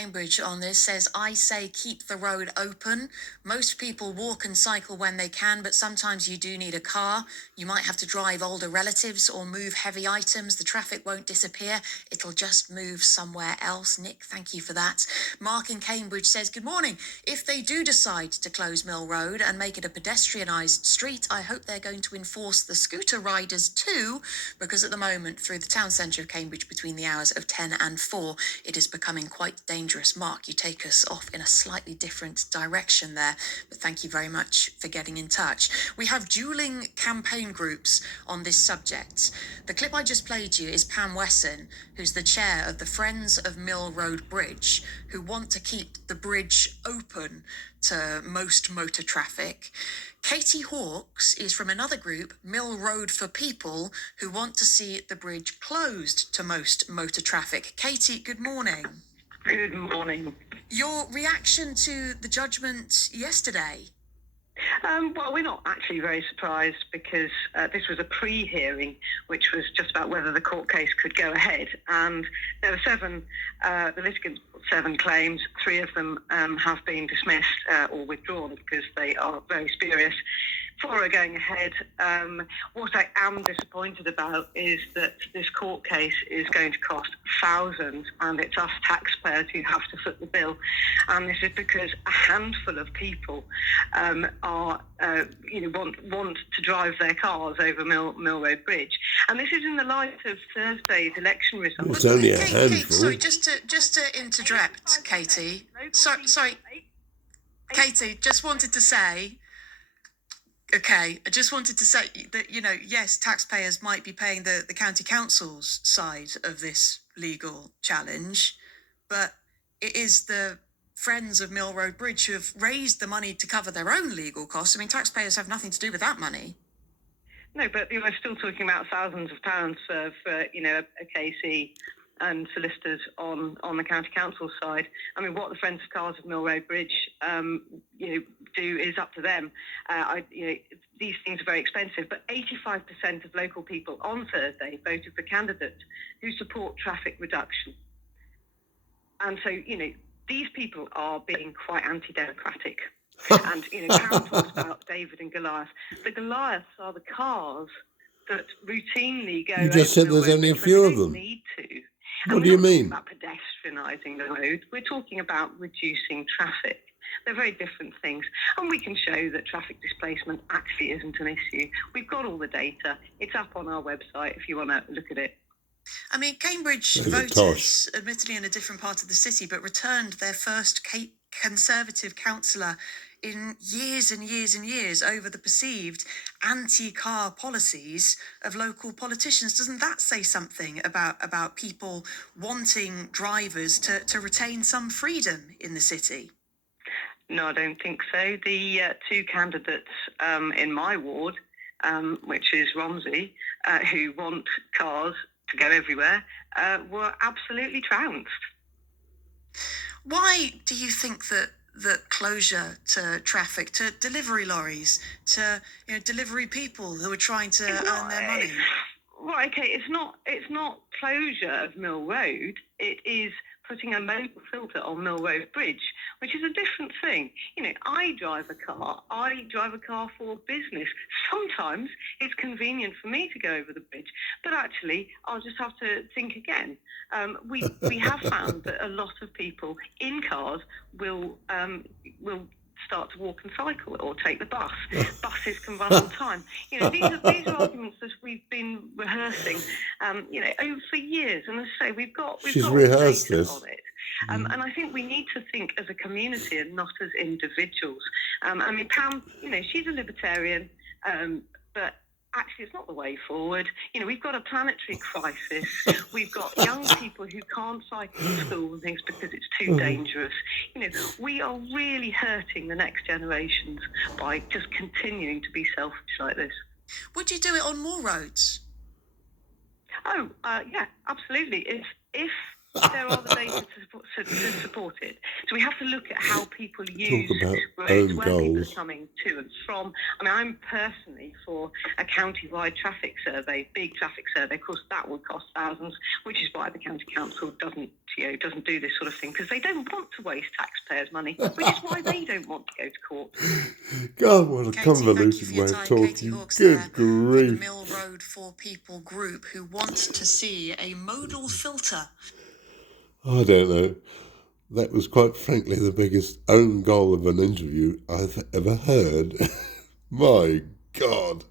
Cambridge on this says, I say keep the road open. Most people walk and cycle when they can, but sometimes you do need a car. You might have to drive older relatives or move heavy items. The traffic won't disappear. It'll just move somewhere else. Nick, thank you for that. Mark in Cambridge says, good morning. If they do decide to close Mill Road and make it a pedestrianised street, I hope they're going to enforce the scooter riders too, because at the moment, through the town centre of Cambridge between the hours of 10 and 4, it is becoming quite dangerous. Mark, you take us off in a slightly different direction there, but thank you very much for getting in touch. We have dueling campaign groups on this subject. The clip I just played you is Pam Wesson, who's the chair of the Friends of Mill Road Bridge, who want to keep the bridge open to most motor traffic. Katie Hawkes is from another group, MR4P, who want to see the bridge closed to most motor traffic. Katie, good morning. Good morning. Your reaction to the judgment yesterday? Well, we're not actually very surprised because this was a pre-hearing, which was just about whether the court case could go ahead. And there were the litigants put 7 claims. 3 of them have been dismissed or withdrawn because they are very spurious. 4 are going ahead. What I am disappointed about is that this court case is going to cost thousands, and it's us taxpayers who have to foot the bill. And this is because a handful of people want to drive their cars over Mill Road Bridge. And this is in the light of Thursday's election results. It's only a handful. Kate, sorry, just to interject, Katie. Sorry, Katie. Just wanted to say. Okay, I just wanted to say that, yes, taxpayers might be paying the county council's side of this legal challenge, but it is the Friends of Mill Road Bridge who have raised the money to cover their own legal costs. I mean, taxpayers have nothing to do with that money. No, but we're still talking about thousands of pounds for a KC and solicitors on the county council side. I mean, what the Friends of Cars of Mill Road Bridge do is up to them. These things are very expensive, but 85% of local people on Thursday voted for candidates who support traffic reduction. And so, these people are being quite anti-democratic. And, Karen talks about David and Goliath. The Goliaths are the cars that routinely go. You just said there's only a few of them. Need to. What do you mean? We're not talking about pedestrianising the road. We're talking about reducing traffic. They're very different things. And we can show that traffic displacement actually isn't an issue. We've got all the data. It's up on our website if you want to look at it. I mean, Cambridge voters, admittedly in a different part of the city, but returned their first Conservative councillor in years and years and years over the perceived anti-car policies of local politicians. Doesn't that say something about people wanting drivers to retain some freedom in the city? No, I don't think so. The 2 candidates in my ward, which is Romsey, who want cars to go everywhere, were absolutely trounced. Why do you think that closure to traffic, to delivery lorries, to delivery people who are trying to earn their money? Right, okay, it's not closure of Mill Road. It is putting a local filter on Mill Road Bridge, which is a different thing. I drive a car for business. Sometimes it's convenient for me to go over the bridge, but actually I'll just have to think again. We have found that a lot of people in cars will start to walk and cycle or take the bus. Buses can run on time. These are arguments that we've been rehearsing, over for years. And as I say, we've got rehearsed data this on it. And I think we need to think as a community and not as individuals. I mean, Pam, she's a libertarian, but actually it's not the way forward. We've got a planetary crisis. We've got young people who can't cycle to school and things because it's too dangerous. We are really hurting the next generations by just continuing to be selfish like this. Would you do it on more roads? Yeah, absolutely. If There are the data to support it. So we have to look at how people use about roads, own where people goals. are coming to and from. I mean, I'm personally for a county-wide traffic survey, big traffic survey. Of course, that would cost thousands, which is why the county council doesn't do this sort of thing, because they don't want to waste taxpayers' money, which is why they don't want to go to court. God, what a Katie, thank you convoluted for your way of time. Katie talking. Hawkes Good there from the grief. Mill Road 4 People group who want to see a modal filter. I don't know. That was quite frankly the biggest own goal of an interview I've ever heard. My God.